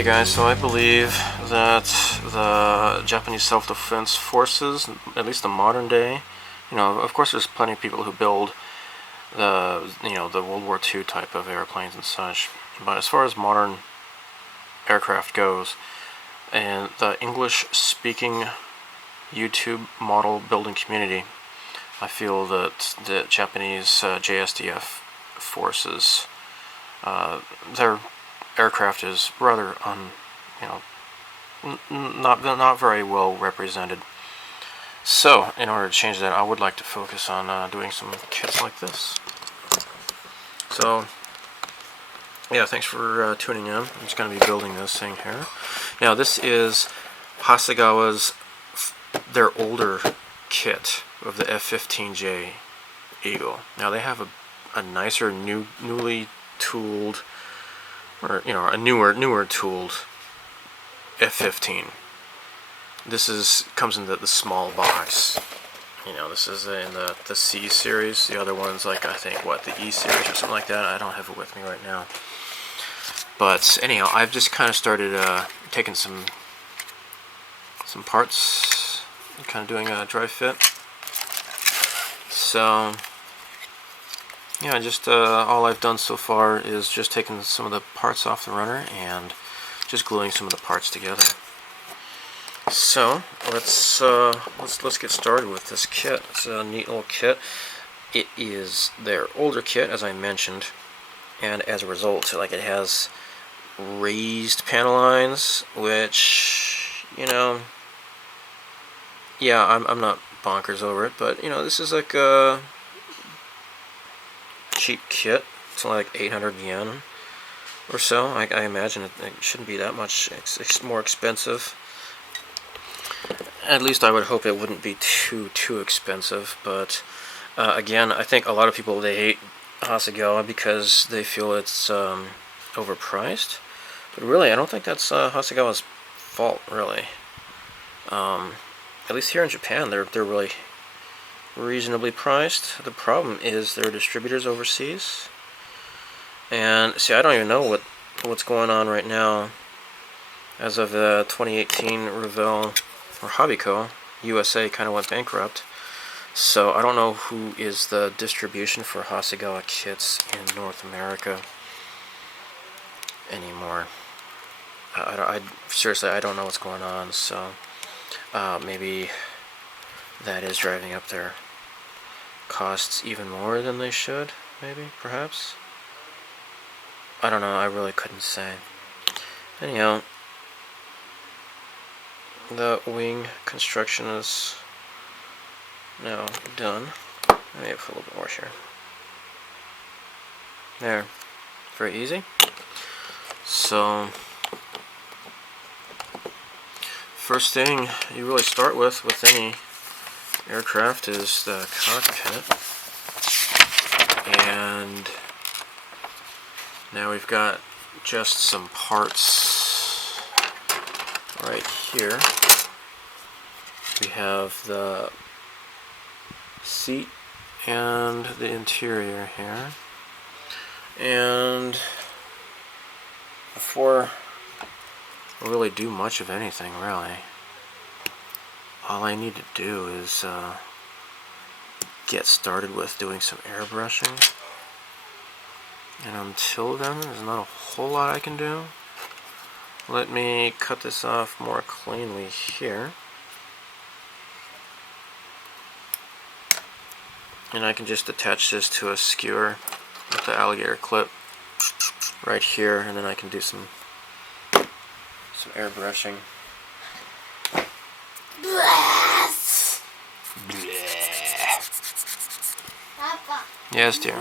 Hey guys, so I believe that the Japanese self-defense forces, at least the modern day, of course there's plenty of people who build the World War II type of airplanes and such, but as far as modern aircraft goes, and the English-speaking YouTube model building community, I feel that the Japanese JSDF forces, their aircraft is rather not very well represented. So, in order to change that, I would like to focus on doing some kits like this. So, yeah, thanks for tuning in. I'm just going to be building this thing here. Now, this is Hasegawa's, their older kit of the F-15J Eagle. Now, they have a nicer, newly tooled, or a newer tooled F-15. This comes in the small box. This is in the C series. The other one's like, I think, the E series or something like that. I don't have it with me right now. But anyhow, I've just kind of started taking some parts, kind of doing a dry fit. So yeah, just all I've done so far is just taking some of the parts off the runner and just gluing some of the parts together. So let's get started with this kit. It's a neat little kit. It is their older kit, as I mentioned, and as a result, it has raised panel lines, which yeah, I'm not bonkers over it, but this is like a cheap kit. It's like 800 yen or so. I imagine it shouldn't be that much more expensive. At least I would hope it wouldn't be too expensive. But again, I think a lot of people, they hate Hasegawa because they feel it's overpriced. But really, I don't think that's Hasegawa's fault, really. At least here in Japan, they're really reasonably priced. The problem is their distributors overseas. And see, I don't even know what's going on right now. As of the 2018 Revell or Hobbyco, USA kind of went bankrupt. So I don't know who is the distribution for Hasegawa kits in North America anymore. Seriously, I don't know what's going on. So maybe that is driving up their costs even more than they should, maybe, perhaps. I don't know, I really couldn't say. Anyhow, the wing construction is now done. Maybe put a little bit more here. There. Very easy. So, first thing you really start with any aircraft is the cockpit. And now we've got just some parts right here. We have the seat and the interior here. And before I really do much of anything, really, all I need to do is get started with doing some airbrushing. And until then, there's not a whole lot I can do. Let me cut this off more cleanly here. And I can just attach this to a skewer with the alligator clip right here, and then I can do some airbrushing. Bless. Papa. Yes, dear.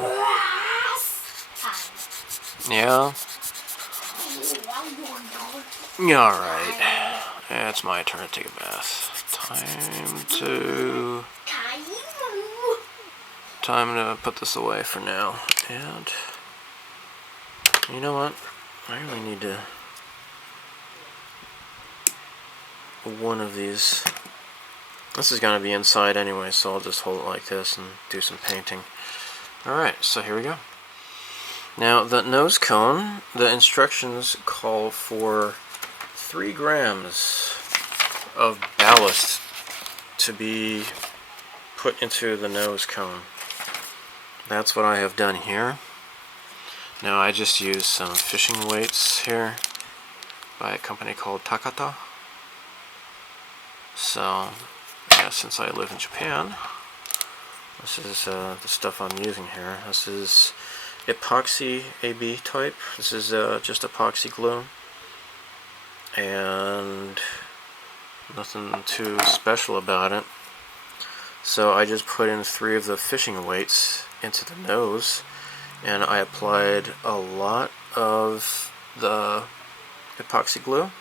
Yeah? Alright. It's my turn to take a bath. Time to put this away for now. And you know what? I really need to one of these. This is going to be inside anyway, so I'll just hold it like this and do some painting. Alright, so here we go. Now, the nose cone, the instructions call for 3 grams of ballast to be put into the nose cone. That's what I have done here. Now I just used some fishing weights here by a company called Takata. So yeah, since I live in Japan, this is the stuff I'm using here. This is epoxy AB type. This is just epoxy glue, and nothing too special about it. So I just put in 3 of the fishing weights into the nose, and I applied a lot of the epoxy glue,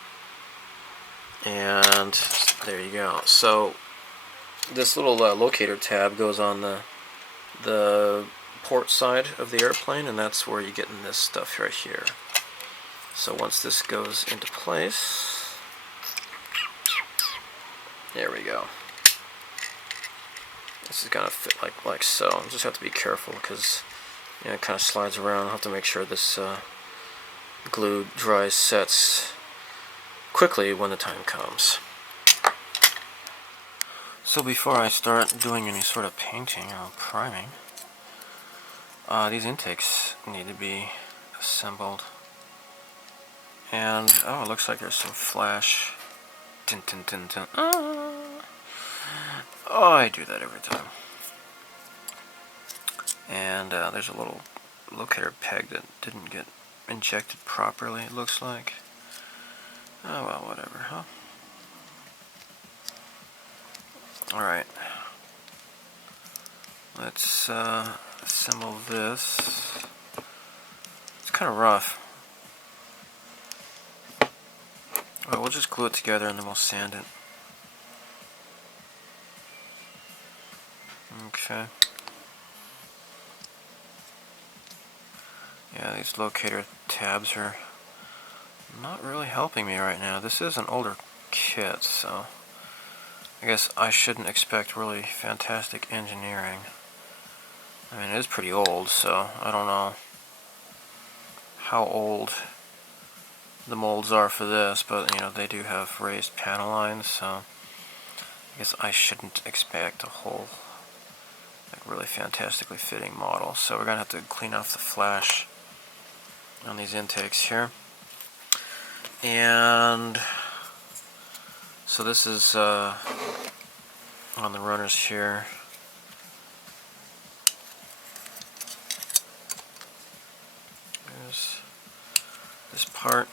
and there you go. So this little locator tab goes on the port side of the airplane, and that's where you get in this stuff right here. So once this goes into place, there we go. This is gonna fit like so. You just have to be careful because it kind of slides around. I'll have to make sure this glue dries, sets quickly when the time comes. So before I start doing any sort of painting or priming, these intakes need to be assembled. And oh, it looks like there's some flash. Dun, dun, dun, dun. Oh, I do that every time. And there's a little locator peg that didn't get injected properly, it looks like. Oh well, whatever, huh? Alright. Let's assemble this. It's kind of rough. Well, we'll just glue it together and then we'll sand it. Okay. Yeah, these locator tabs are not really helping me right now. This is an older kit, so I guess I shouldn't expect really fantastic engineering. I mean, it is pretty old, so I don't know how old the molds are for this, but you know, they do have raised panel lines, so I guess I shouldn't expect a whole really fantastically fitting model. So we're gonna have to clean off the flash on these intakes here. And so this is on the runners here. There's this part.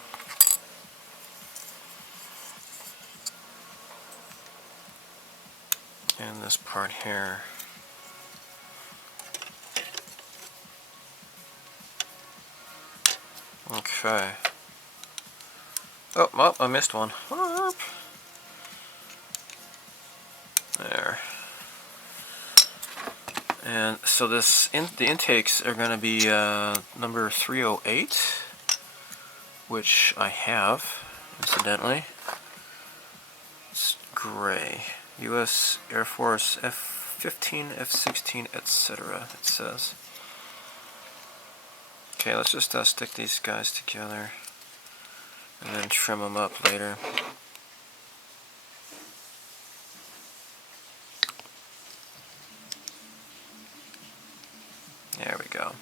And this part here. Okay. Oh, well, I missed one. There. And so the intakes are going to be number 308, which I have, incidentally. It's gray. U.S. Air Force F-15, F-16, etc. it says. Okay, let's just stick these guys together and then trim them up later. There we go.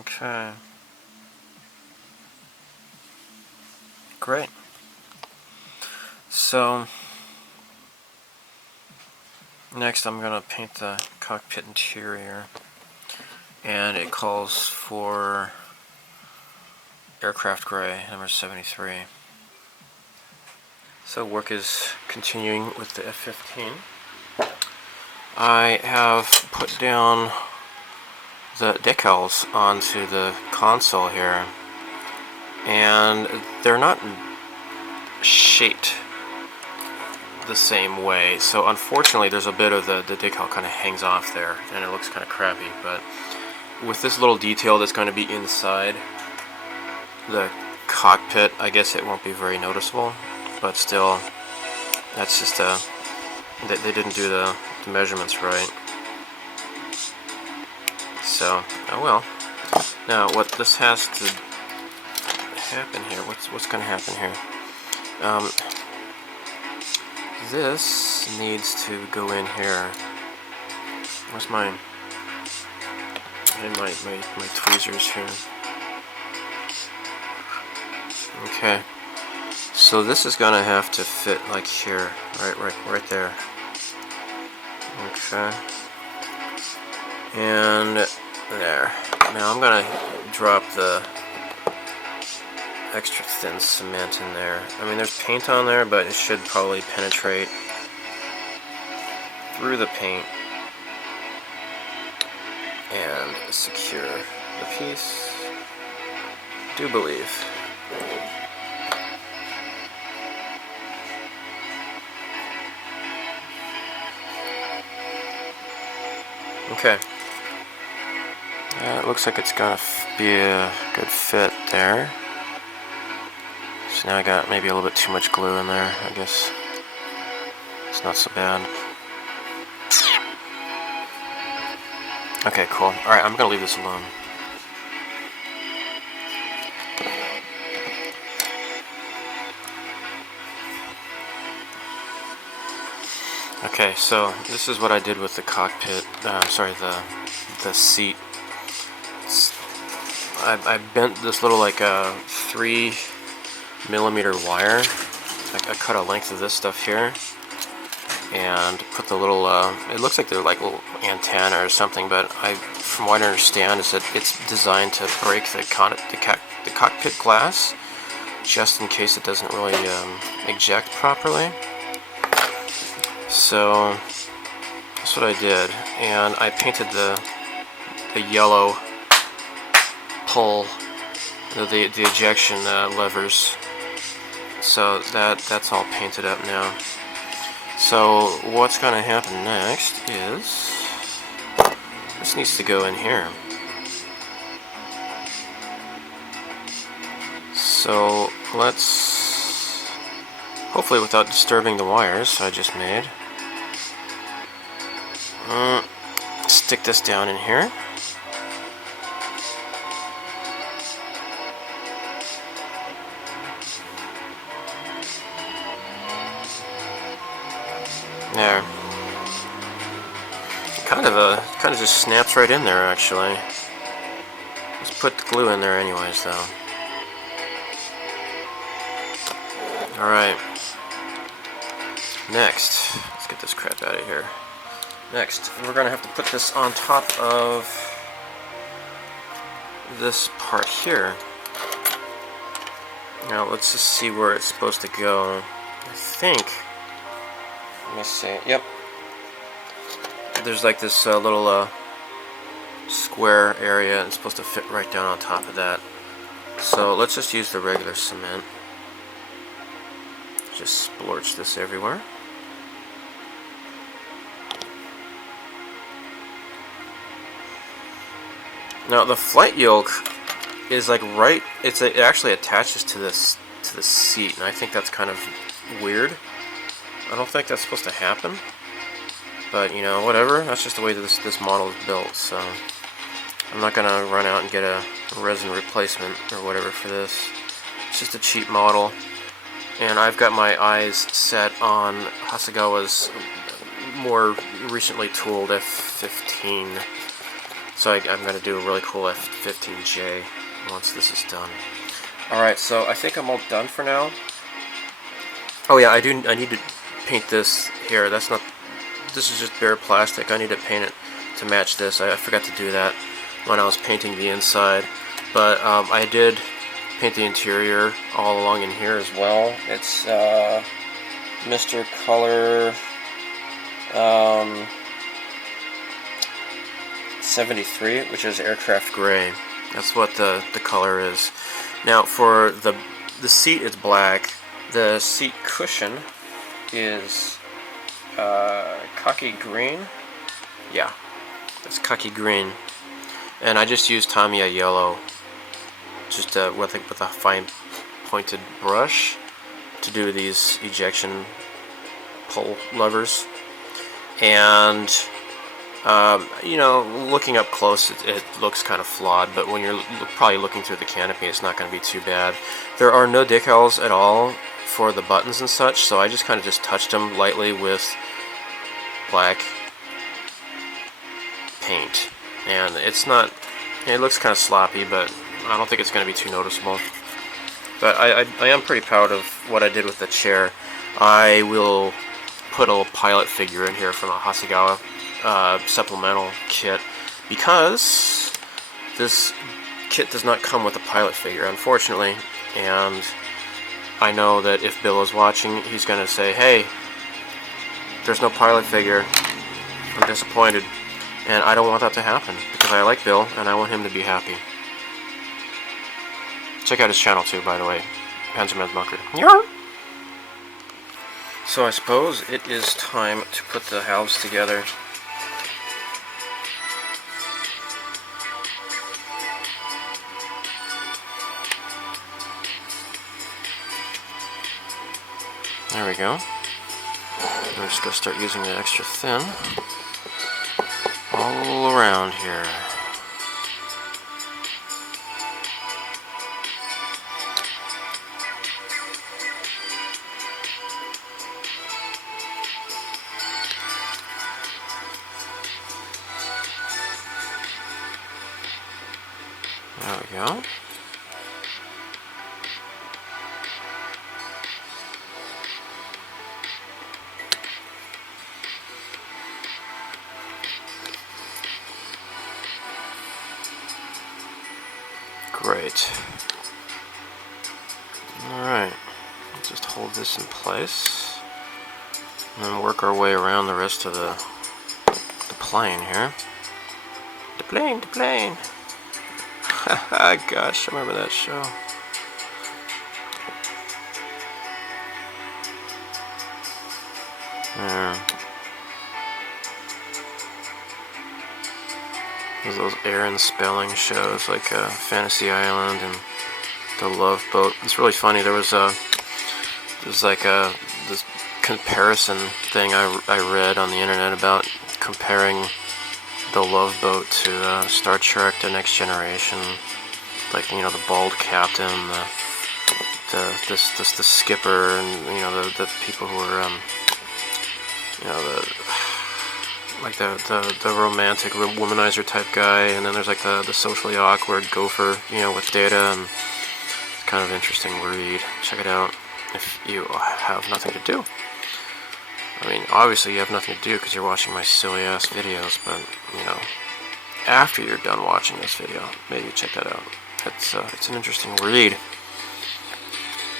Okay. Great. So next I'm going to paint the cockpit interior, and it calls for aircraft gray, number 73. So work is continuing with the F-15. I have put down the decals onto the console here, and they're not shaped the same way, so unfortunately there's a bit of the decal kind of hangs off there and it looks kind of crappy, but with this little detail that's going to be inside the cockpit, I guess it won't be very noticeable, but still, that's just they didn't do the the measurements right. So, oh well. Now, what this has to happen here? What's going to happen here? This needs to go in here. Where's my tweezers here? Okay. So this is gonna have to fit like here, right there. Okay. And there. Now I'm gonna drop the extra thin cement in there. I mean, there's paint on there, but it should probably penetrate through the paint and secure the piece. I do believe. Okay. It looks like it's gonna be a good fit there. So now I got maybe a little bit too much glue in there. I guess it's not so bad. Okay, cool. Alright, I'm gonna leave this alone. Okay, so this is what I did with the cockpit, sorry, the seat. I bent this little like 3mm wire. I cut a length of this stuff here and put the little, it looks like they're like little antenna or something, but from what I understand is that it's designed to break the cockpit glass just in case it doesn't really eject properly. So that's what I did, and I painted the yellow pull, the ejection levers. So that's all painted up now. So what's going to happen next is this needs to go in here. So let's, hopefully without disturbing the wires I just made, stick this down in here. There. Kind of just snaps right in there actually. Let's put the glue in there anyways though. Alright. Next, let's get this crap out of here. Next, we're going to have to put this on top of this part here. Now let's just see where it's supposed to go. I think, let me see, yep. There's like this little square area, and it's supposed to fit right down on top of that. So let's just use the regular cement. Just splorch this everywhere. Now the flight yoke is like right. It actually attaches to the seat, and I think that's kind of weird. I don't think that's supposed to happen, but you know, whatever. That's just the way this model is built. So I'm not gonna run out and get a resin replacement or whatever for this. It's just a cheap model, and I've got my eyes set on Hasegawa's more recently tooled F-15. So I'm going to do a really cool F-15J once this is done. Alright, so I think I'm all done for now. Oh yeah, I need to paint this here. This is just bare plastic. I need to paint it to match this. I forgot to do that when I was painting the inside. But I did paint the interior all along in here as well. It's Mr. Color 73, which is aircraft gray. That's what the color is. Now for the seat, it's black. The seat cushion is khaki green. Yeah, it's khaki green. And I just used Tamiya yellow, just with a fine pointed brush to do these ejection pull levers. and you know, looking up close, it looks kind of flawed, but when you're probably looking through the canopy, it's not going to be too bad. There are no decals at all for the buttons and such, so I just kind of just touched them lightly with black paint, and it's not, it looks kind of sloppy, but I don't think it's going to be too noticeable. But I am pretty proud of what I did with the chair. I will put a little pilot figure in here from a Hasegawa supplemental kit, because this kit does not come with a pilot figure, unfortunately, and I know that if Bill is watching, he's going to say, hey, there's no pilot figure, I'm disappointed, and I don't want that to happen, because I like Bill, and I want him to be happy. Check out his channel too, by the way, Panzerman's Bunker. So I suppose it is time to put the halves together. There we go. We're just going to start using the extra thin all around here. There we go. Great. Alright, let's just hold this in place and then work our way around the rest of the plane here. The plane! Haha, gosh, I remember that show. Yeah. There's those Aaron spelling shows like Fantasy Island and The Love Boat. It's really funny. There's like this comparison thing I read on the internet about comparing The Love Boat to Star Trek: The Next Generation. Like, you know, the bald captain, the skipper, and you know the people who are you know, the romantic womanizer type guy, and then there's like the socially awkward gopher, you know, with Data, and it's kind of interesting read. Check it out if you have nothing to do. I mean, obviously you have nothing to do because you're watching my silly ass videos, but you know, after you're done watching this video, maybe check that out. It's an interesting read.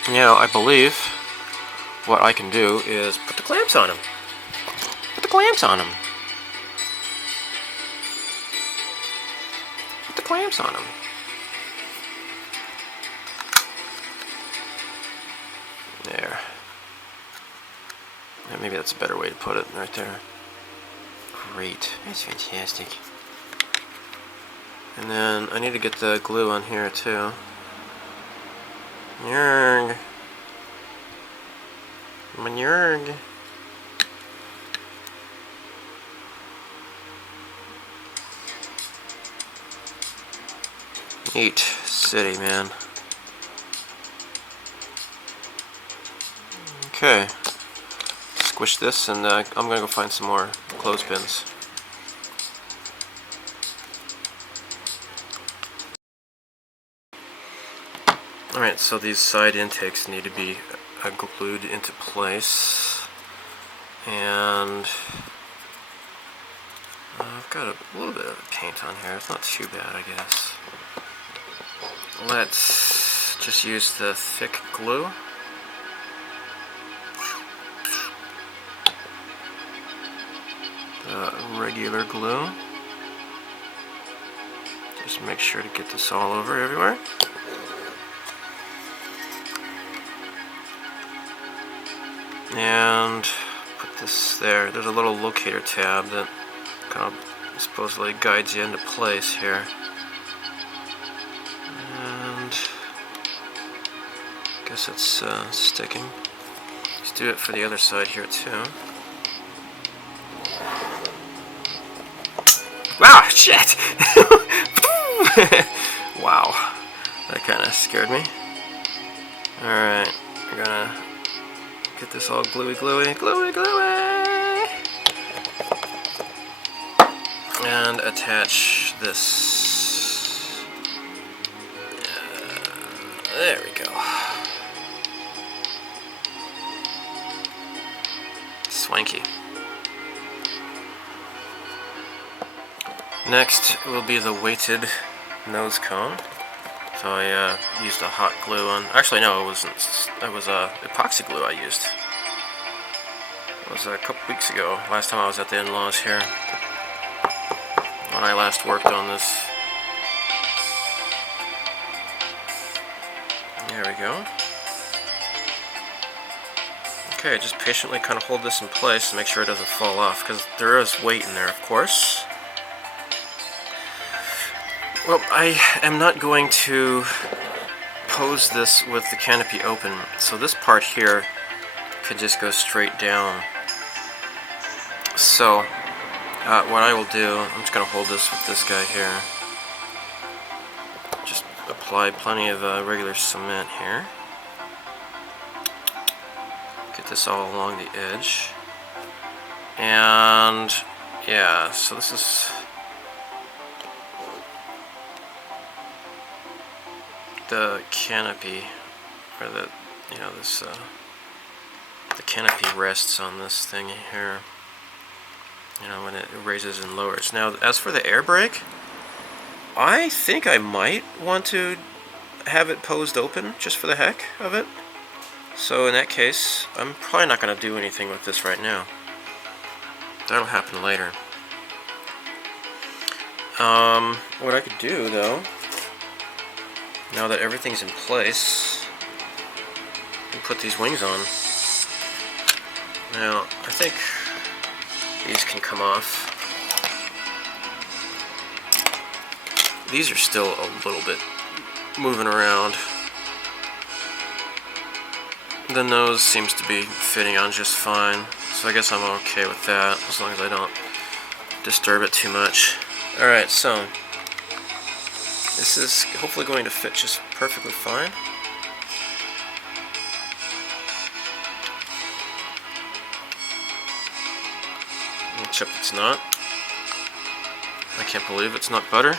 Now, I believe what I can do is put the clamps on him. Put the clamps on him. Put the clamps on him. There. Yeah, maybe that's a better way to put it, right there. Great. That's fantastic. And then I need to get the glue on here too. Yerg. Yerg. Neat city, man. Okay. Squish this, and I'm gonna go find some more clothespins. Alright, so these side intakes need to be glued into place, and I've got a little bit of paint on here. It's not too bad, I guess. Let's just use the thick glue. The regular glue. Just make sure to get this all over everywhere. And put this there. There's a little locator tab that kind of supposedly guides you into place here. And I guess it's sticking. Let's do it for the other side here too. Shit! Wow. That kind of scared me. Alright, we're gonna get this all gluey. And attach this. There we go. Swanky. Next will be the weighted nose cone. So I used a hot glue on. Actually, no, it wasn't. It was epoxy glue I used. It was a couple weeks ago. Last time I was at the in-laws here, when I last worked on this. There we go. Okay, just patiently kind of hold this in place to make sure it doesn't fall off, because there is weight in there, of course. Well, I am not going to pose this with the canopy open, so this part here could just go straight down. So, what I will do, I'm just going to hold this with this guy here. Just apply plenty of regular cement here. Get this all along the edge. And, yeah, so this is the canopy, or the, you know, this, the canopy rests on this thing here, you know, when it raises and lowers. Now, as for the air brake, I think I might want to have it posed open, just for the heck of it. So in that case, I'm probably not going to do anything with this right now. That'll happen later. What I could do, though, now that everything's in place, and put these wings on. Now, I think these can come off. These are still a little bit moving around. The nose seems to be fitting on just fine, so I guess I'm okay with that, as long as I don't disturb it too much. Alright, so this is hopefully going to fit just perfectly fine. Except it's not. I can't believe it's not butter.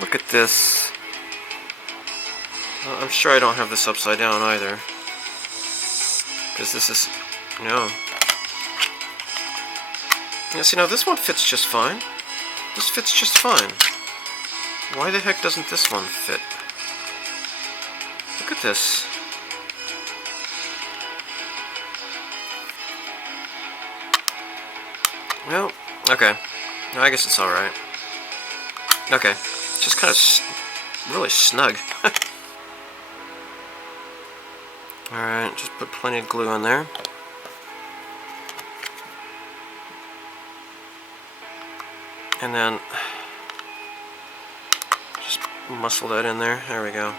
Look at this. I'm sure I don't have this upside down either. Because this is, no. Yeah, see, now this one fits just fine. This fits just fine. Why the heck doesn't this one fit? Look at this. Well, okay. No, I guess it's alright. Okay. It's just kind of really snug. Alright, just put plenty of glue on there. And then just muscle that in there. There we go.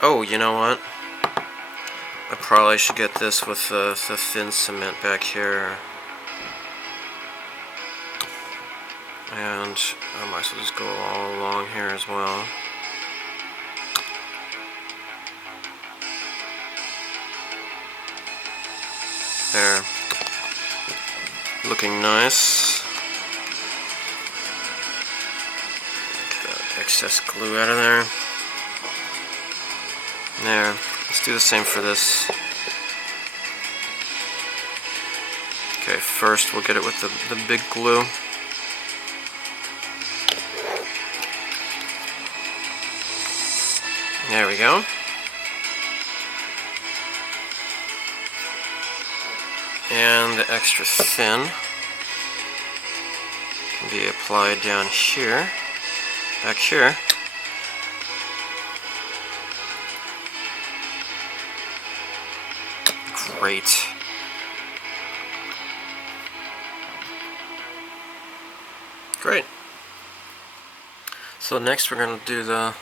Oh, you know what? I probably should get this with the thin cement back here. And I might as well just go all along here as well. There. Looking nice. Get that excess glue out of there. There. Let's do the same for this. Okay, first we'll get it with the big glue. There we go. And the extra thin can be applied down here, back here. Great. Great. So next we're going to do the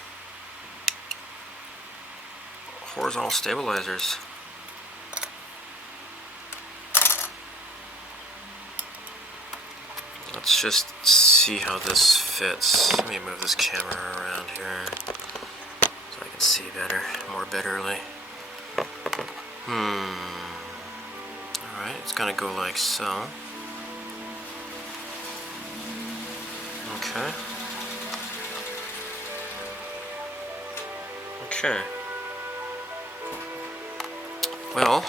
horizontal stabilizers. Let's just see how this fits. Let me move this camera around here so I can see better, more betterly. Alright, it's gonna go like so. Okay. Okay. Well,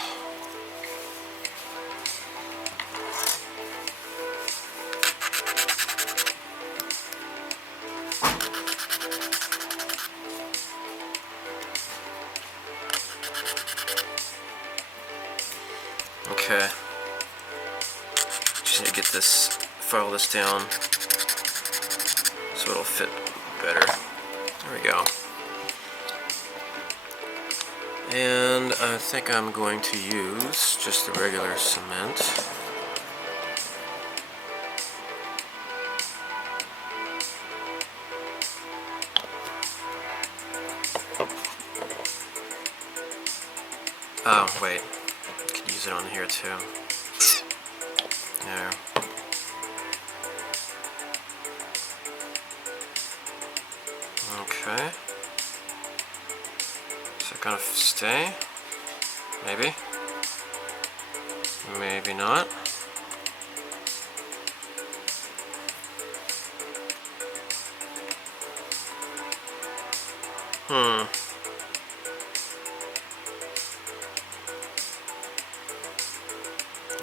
okay. Just need to get this, file this down so it'll fit better. There we go. And I think I'm going to use just the regular cement. Oh, wait. I could use it on here too. There. Okay. Is it gonna stay? Maybe. Maybe not.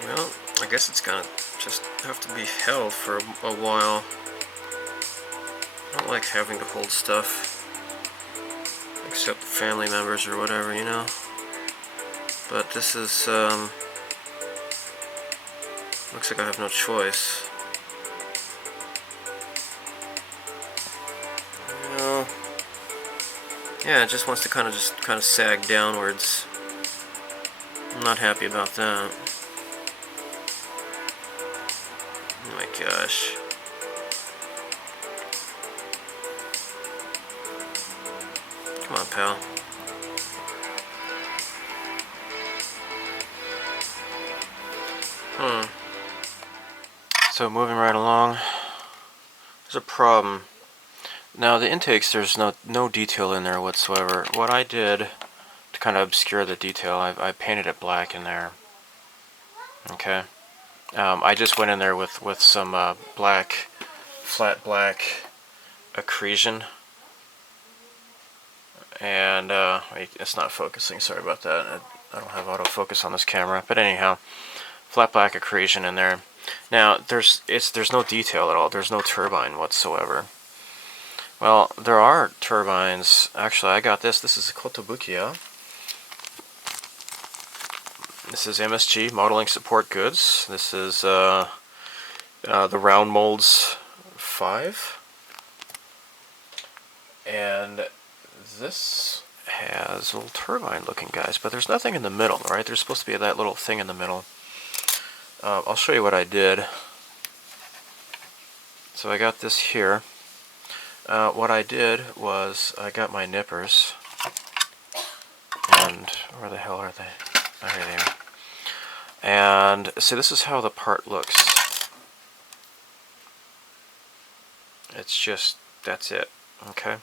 Well, I guess it's gonna just have to be held for a while. I don't like having to hold stuff. Except family members or whatever, you know. But this is, looks like I have no choice. Well, yeah, it just wants to kind of sag downwards. I'm not happy about that. Oh my gosh. Come on, pal. So moving right along, there's a problem. Now the intakes, there's no detail in there whatsoever. What I did to kind of obscure the detail, I painted it black in there. Okay. I just went in there with some flat black accretion. And it's not focusing, sorry about that. I don't have autofocus on this camera. But anyhow, flat black accretion in there. Now there's no detail at all. There's no turbine whatsoever. Well, there are turbines. Actually, I got this. This is a Kotobukiya. This is MSG, Modeling Support Goods. This is the Round Molds 5. And this has little turbine looking guys, but there's nothing in the middle, right? There's supposed to be that little thing in the middle. I'll show you what I did. So I got this here. What I did was I got my nippers, and where the hell are they? Oh, here they are. And see, this is how the part looks. It's just, that's it, okay?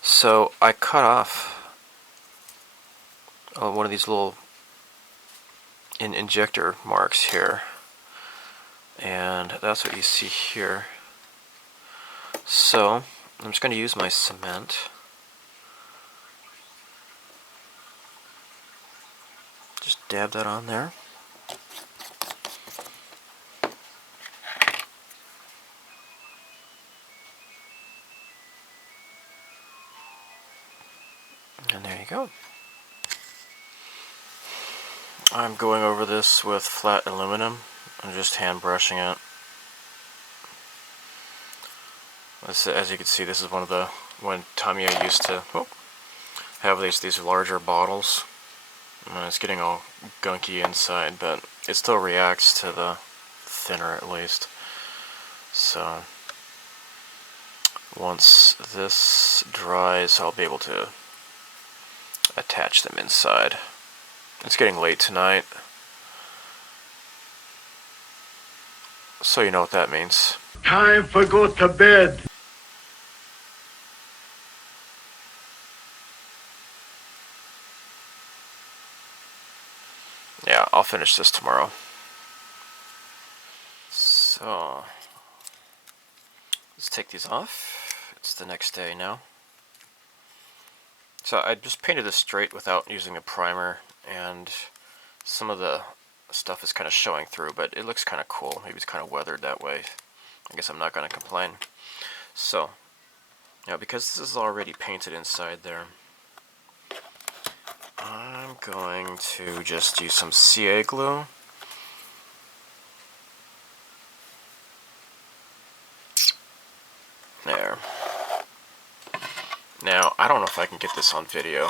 So I cut off one of these little injector marks here, and that's what you see here. So I'm just going to use my cement. Just dab that on there. And there you go. I'm going over this with flat aluminum. I'm just hand brushing it. As you can see, this is when Tamiya used to have these larger bottles. It's getting all gunky inside, but it still reacts to the thinner at least. So once this dries, I'll be able to attach them inside. It's getting late tonight, so you know what that means. Time for go to bed. Yeah, I'll finish this tomorrow. So, let's take these off. It's the next day now. So I just painted this straight without using a primer, and some of the stuff is kind of showing through, but it looks kind of cool. Maybe it's kind of weathered that way. I guess I'm not going to complain. So, now because this is already painted inside there, I'm going to just use some CA glue. There. Now, I don't know if I can get this on video.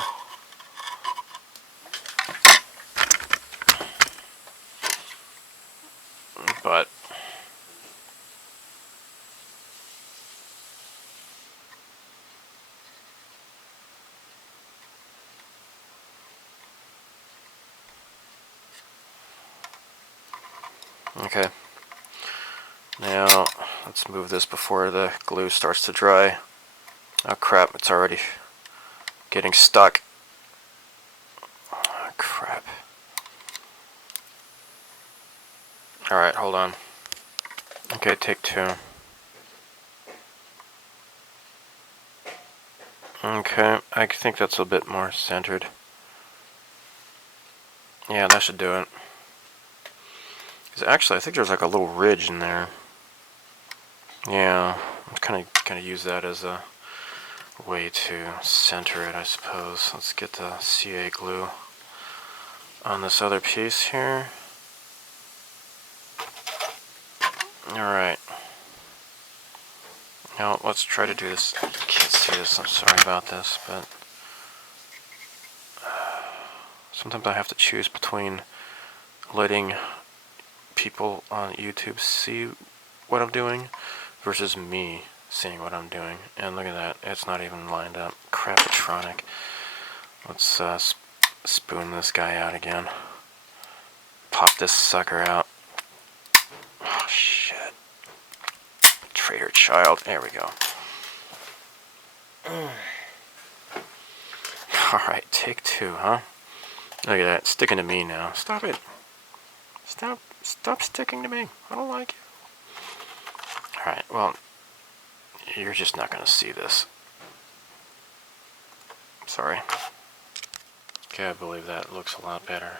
But okay. Now, let's move this before the glue starts to dry. Oh crap, it's already getting stuck. Oh, crap. Alright, hold on. Okay, take two. Okay, I think that's a bit more centered. Yeah, that should do it. 'Cause actually, I think there's like a little ridge in there. Yeah, I'm kind of use that as a way to center it, I suppose. Let's get the CA glue on this other piece here. Alright. Now, let's try to do this. I can't see this, I'm sorry about this, but sometimes I have to choose between letting people on YouTube see what I'm doing versus me seeing what I'm doing. And look at that, it's not even lined up. Crapatronic. Let's spoon this guy out again. Pop this sucker out. Oh shit. Traitor child. There we go. Alright, take two, huh? Look at that, it's sticking to me now. Stop it. Stop sticking to me. I don't like it. Alright, well, you're just not gonna see this. Sorry. Okay, I believe that looks a lot better.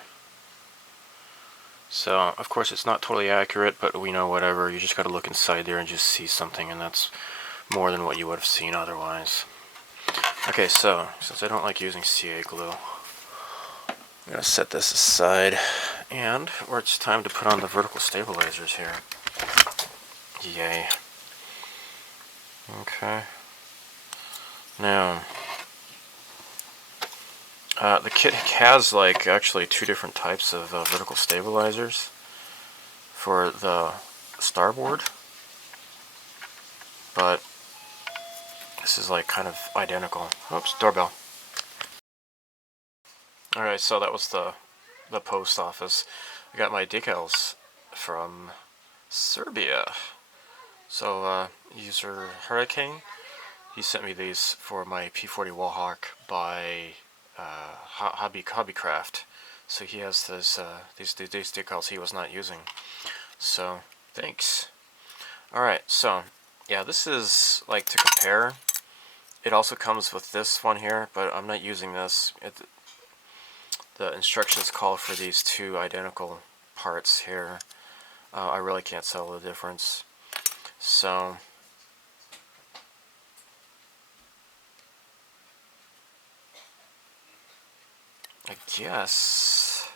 So, of course, it's not totally accurate, but we know whatever. You just gotta look inside there and just see something, and that's more than what you would have seen otherwise. Okay, so, since I don't like using CA glue, I'm gonna set this aside, and it's time to put on the vertical stabilizers here. Yay. Okay. Now, the kit has like actually two different types of vertical stabilizers for the starboard, but this is like kind of identical. Oops, doorbell. Alright, so that was the post office. I got my decals from Serbia. So, user Hurricane, he sent me these for my P40 Wallhawk by Hobbycraft. So he has this, these decals he was not using. So, thanks. Alright, so, yeah, this is, like, to compare. It also comes with this one here, but I'm not using this. The instructions call for these two identical parts here. I really can't tell the difference. So, I guess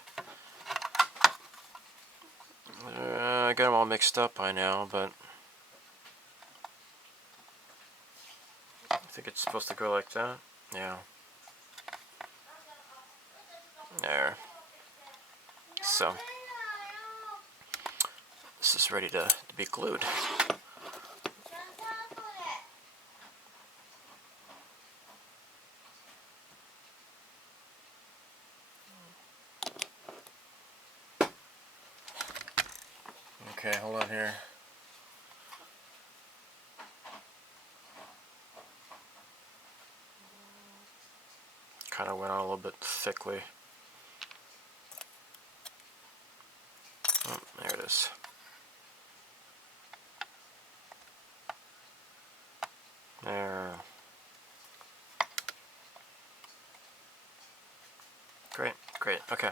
I got them all mixed up by now, but I think it's supposed to go like that. Yeah. There. So, this is ready to be glued. Okay, hold on here. kind of went on a little bit thickly. Oh, there it is. There. Great, great, okay.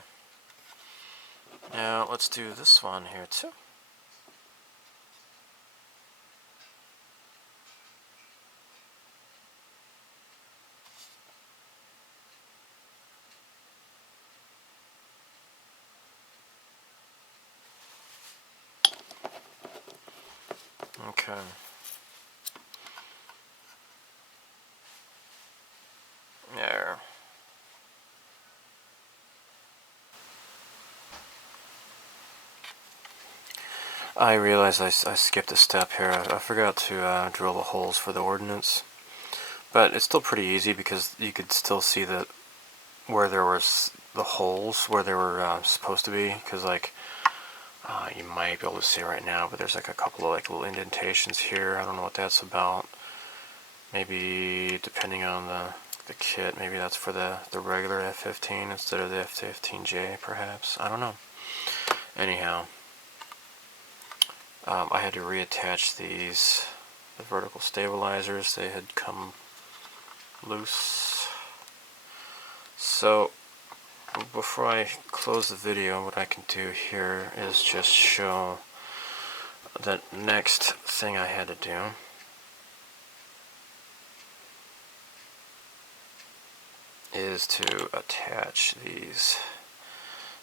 Now let's do this one here too. Okay. There. I realized I skipped a step here. I forgot to drill the holes for the ordnance. But it's still pretty easy because you could still see that where there was the holes where they were supposed to be. Because like you might be able to see it right now, but there's like a couple of like little indentations here. I don't know what that's about. Maybe depending on the kit, maybe that's for the regular F-15 instead of the F-15J perhaps. I don't know. Anyhow. I had to reattach the vertical stabilizers. They had come loose. So before I close the video, what I can do here is just show the next thing I had to do. Is to attach these.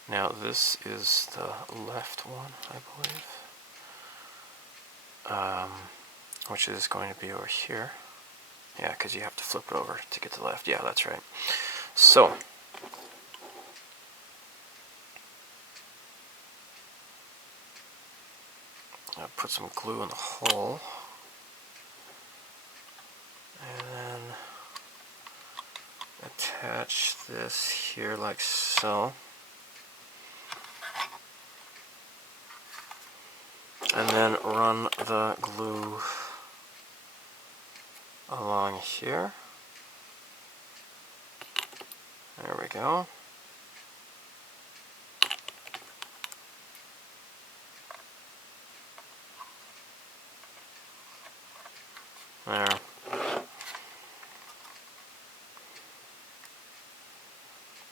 Now this is the left one, I believe. Which is going to be over here. Yeah, because you have to flip it over to get to the left. Yeah, that's right. So, I'll put some glue in the hole. And then attach this here like so. And then run the glue along here. There we go. There.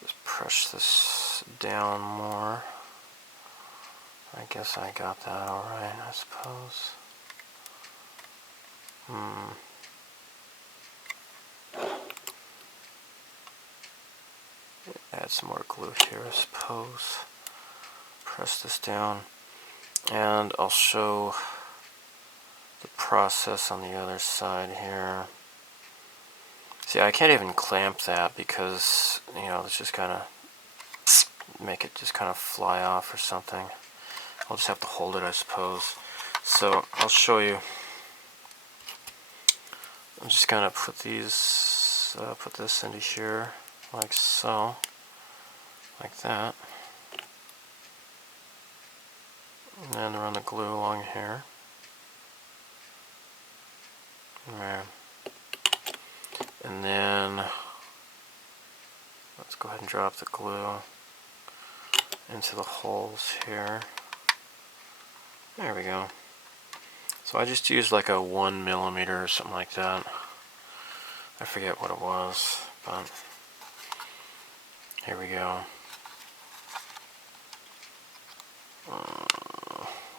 Just push this down more. I guess I got that alright, I suppose. Add some more glue here, I suppose. Press this down. And I'll show the process on the other side here. See, I can't even clamp that because, you know, it's just kind of make it just kind of fly off or something. I'll just have to hold it, I suppose. So I'll show you. I'm just gonna put these, put this into here, like so, like that, and then run the glue along here. There. And then let's go ahead and drop the glue into the holes here. There we go. So I just used like a 1mm or something like that. I forget what it was, but here we go.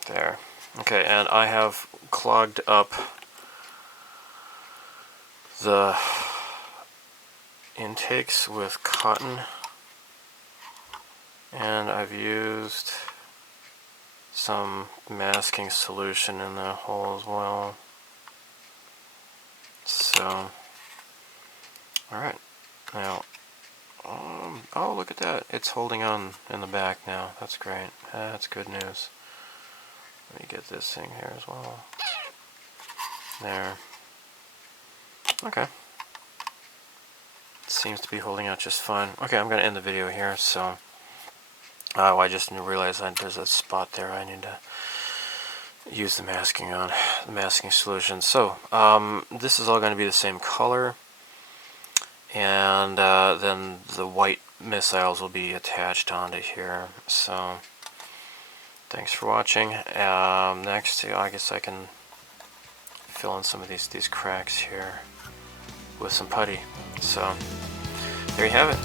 There. Okay, and I have clogged up the intakes with cotton, and I've used some masking solution in the hole as well. So, alright, now, oh, look at that, it's holding on in the back now. That's great. That's good news. Let me get this thing here as well. There. Okay. It seems to be holding out just fine. Okay, I'm going to end the video here, so I just realized that there's a spot there I need to use the masking on, the masking solution. So, this is all going to be the same color, and then the white missiles will be attached onto here. So thanks for watching. Next, I guess I can fill in some of these cracks here with some putty. So there you have it.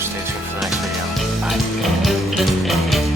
Stay tuned for the next video. Bye.